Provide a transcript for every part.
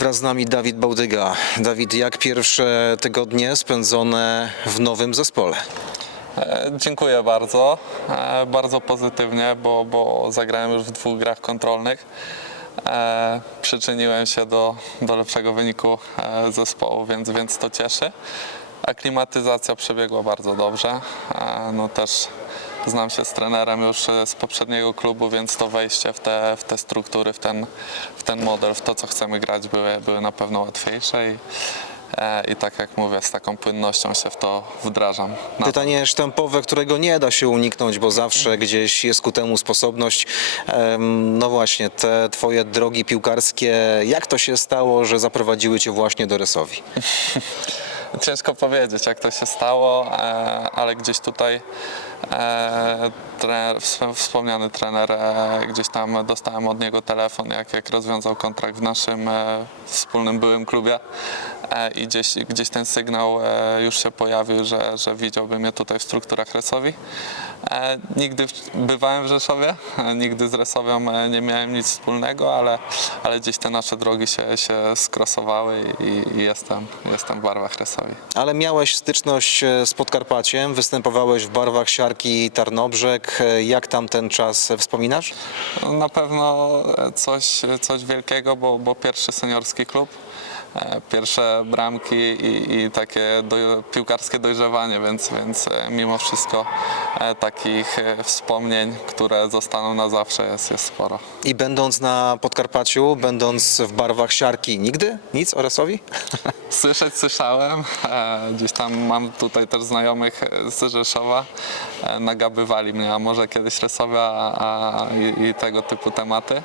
Wraz z nami Dawid Bałdyga. Dawid, jak pierwsze tygodnie spędzone w nowym zespole? E, Dziękuję bardzo. E, Bardzo pozytywnie, bo, bo zagrałem już w dwóch grach kontrolnych. E, Przyczyniłem się do, do lepszego wyniku zespołu, więc, więc to cieszy. Aklimatyzacja przebiegła bardzo dobrze. No też znam się z trenerem już e, z poprzedniego klubu, więc to wejście w te, w te struktury, w ten, w ten model, w to co chcemy grać były, były na pewno łatwiejsze i, e, i tak jak mówię, z taką płynnością się w to wdrażam. Na Pytanie sztampowe, którego nie da się uniknąć, bo zawsze gdzieś jest ku temu sposobność. No właśnie, te twoje drogi piłkarskie, jak to się stało, że zaprowadziły cię właśnie do Resowi? Ciężko powiedzieć, jak to się stało, e, ale gdzieś tutaj trener, wsp- wspomniany trener, e, gdzieś tam dostałem od niego telefon, jak, jak rozwiązał kontrakt w naszym e, wspólnym byłym klubie e, i gdzieś, gdzieś ten sygnał e, już się pojawił, że, że widziałby mnie tutaj w strukturach Resowi. E, Nigdy bywałem w Rzeszowie, e, nigdy z Resowem e, nie miałem nic wspólnego, ale, ale gdzieś te nasze drogi się, się skrasowały i, i jestem, jestem w barwach Resowi. Ale miałeś styczność e, z Podkarpaciem, występowałeś w barwach Tarnobrzeg. E, Jak tam ten czas wspominasz? Na pewno coś, coś wielkiego, bo, bo pierwszy seniorski klub, pierwsze bramki i, i takie do, piłkarskie dojrzewanie, więc, więc e, mimo wszystko e, takich e, wspomnień, które zostaną na zawsze jest, jest sporo. I będąc na Podkarpaciu, będąc w barwach Siarki, nigdy nic o Resowi? Słyszeć słyszałem, e, gdzieś tam mam tutaj też znajomych e, z Rzeszowa, e, nagabywali mnie, a może kiedyś Resowa a, i, i tego typu tematy.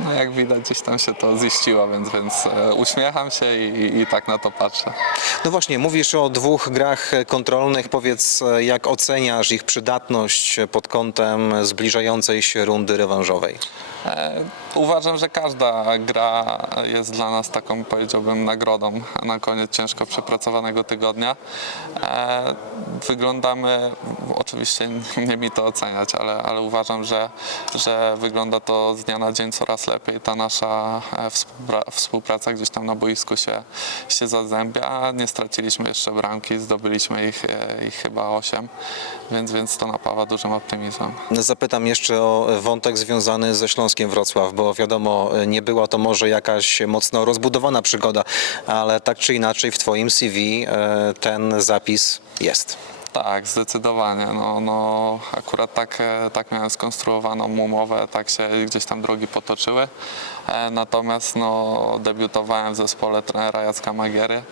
No jak widać gdzieś tam się to ziściło, więc, więc e, uśmiecham się i, i, i tak na to patrzę. No właśnie, mówisz o dwóch grach kontrolnych. Powiedz, jak oceniasz ich przydatność pod kątem zbliżającej się rundy rewanżowej? E, Uważam, że każda gra jest dla nas taką, powiedziałbym, nagrodą na koniec ciężko przepracowanego tygodnia. E, Wyglądamy, oczywiście nie mi to oceniać, ale, ale uważam, że, że wygląda to z dnia na dzień coraz lepiej. Ta nasza e, współpra- współpraca gdzieś tam na boisku się, się zazębia. Nie straciliśmy jeszcze bramki, zdobyliśmy ich, e, ich chyba 8, więc, więc to napawa dużym optymizmem. Zapytam jeszcze o wątek związany ze Śląskiem Wrocław, bo wiadomo, nie była to może jakaś mocno rozbudowana przygoda, ale tak czy inaczej w Twoim CV e, ten zapis jest. Tak, zdecydowanie. No, no, akurat tak, e, tak miałem skonstruowaną umowę, tak się gdzieś tam drogi potoczyły. E, Natomiast no, debiutowałem w zespole trenera Jacka Magiery.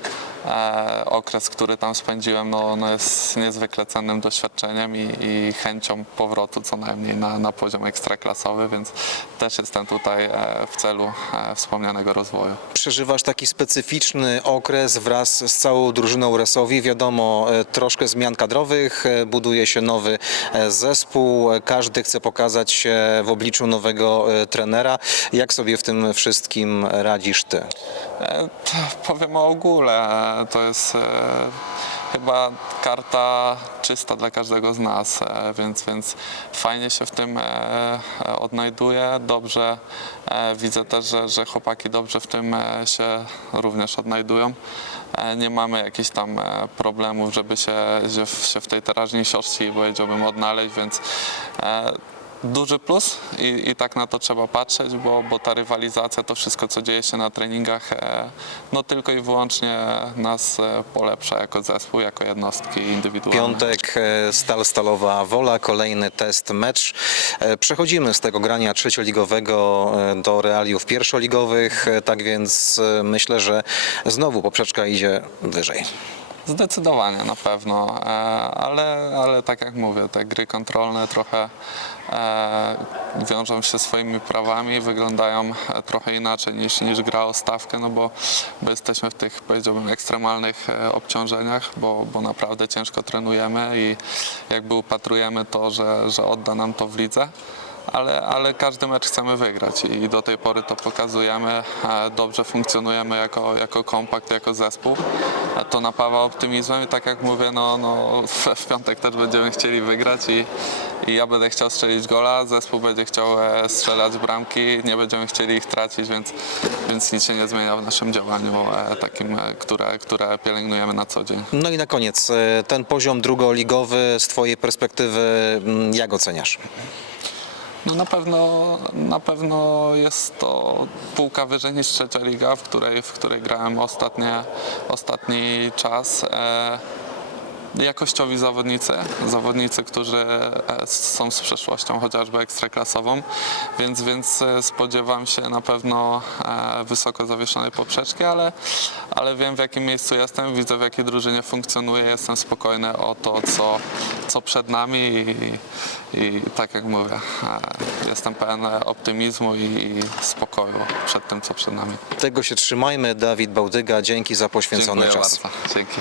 E, okres, który tam spędziłem, no, no jest niezwykle cennym doświadczeniem i, i chęcią powrotu co najmniej na, na poziom ekstraklasowy, więc też jestem tutaj e, w celu e, wspomnianego rozwoju. Przeżywasz taki specyficzny okres wraz z całą drużyną Resowi. Wiadomo, e, troszkę zmian kadrowych, e, buduje się nowy e, zespół, e, każdy chce pokazać się w obliczu nowego e, trenera. Jak sobie w tym wszystkim radzisz Ty? E, to Powiem o ogóle. To jest e, chyba karta czysta dla każdego z nas, e, więc, więc fajnie się w tym e, odnajduję. Dobrze widzę też, że, że chłopaki dobrze w tym się również odnajdują. Nie mamy jakichś tam problemów, żeby się, się w- tej teraźniejszości powiedziałbym odnaleźć, więc duży plus i, i tak na to trzeba patrzeć, bo, bo ta rywalizacja, to wszystko, co dzieje się na treningach, e, no tylko i wyłącznie nas e, polepsza jako zespół, jako jednostki indywidualne. Piątek, e, Stal Stalowa Wola, kolejny test, mecz. Przechodzimy z tego grania trzecioligowego do realiów pierwszoligowych, tak więc myślę, że znowu poprzeczka idzie wyżej. Zdecydowanie na pewno, e, ale, ale tak jak mówię, te gry kontrolne trochę e, wiążą się swoimi prawami, wyglądają e, trochę inaczej niż, niż gra o stawkę, no bo, bo jesteśmy w tych powiedziałbym ekstremalnych obciążeniach, bo, bo naprawdę ciężko trenujemy i jakby upatrujemy to, że, że odda nam to w lidze. Ale, ale każdy mecz chcemy wygrać i do tej pory to pokazujemy. E, Dobrze funkcjonujemy jako, jako kompakt, jako zespół. E, To napawa optymizmem i tak jak mówię, no, no, w, piątek też będziemy chcieli wygrać i, i ja będę chciał strzelić gola, zespół będzie chciał e, strzelać bramki, nie będziemy chcieli ich tracić, więc, więc nic się nie zmienia w naszym działaniu takim, które, które pielęgnujemy na co dzień. No i na koniec, ten poziom drugoligowy z Twojej perspektywy, mm, jak oceniasz? No na pewno, na pewno jest to półka wyżej niż trzecia liga, w której, w której grałem ostatnie, ostatni czas. Jakościowi zawodnicy, zawodnicy, którzy e, są z przeszłością chociażby ekstraklasową, więc, więc e, spodziewam się na pewno e, wysoko zawieszonej poprzeczki, ale, ale wiem w jakim miejscu jestem, widzę w jakiej drużynie funkcjonuję, jestem spokojny o to, co, co przed nami i, i tak jak mówię, jestem pełen optymizmu i, i spokoju przed tym, co przed nami. Tego się trzymajmy. Dawid Bałdyga, dzięki za poświęcony Dziękuję czas. bardzo. Dzięki.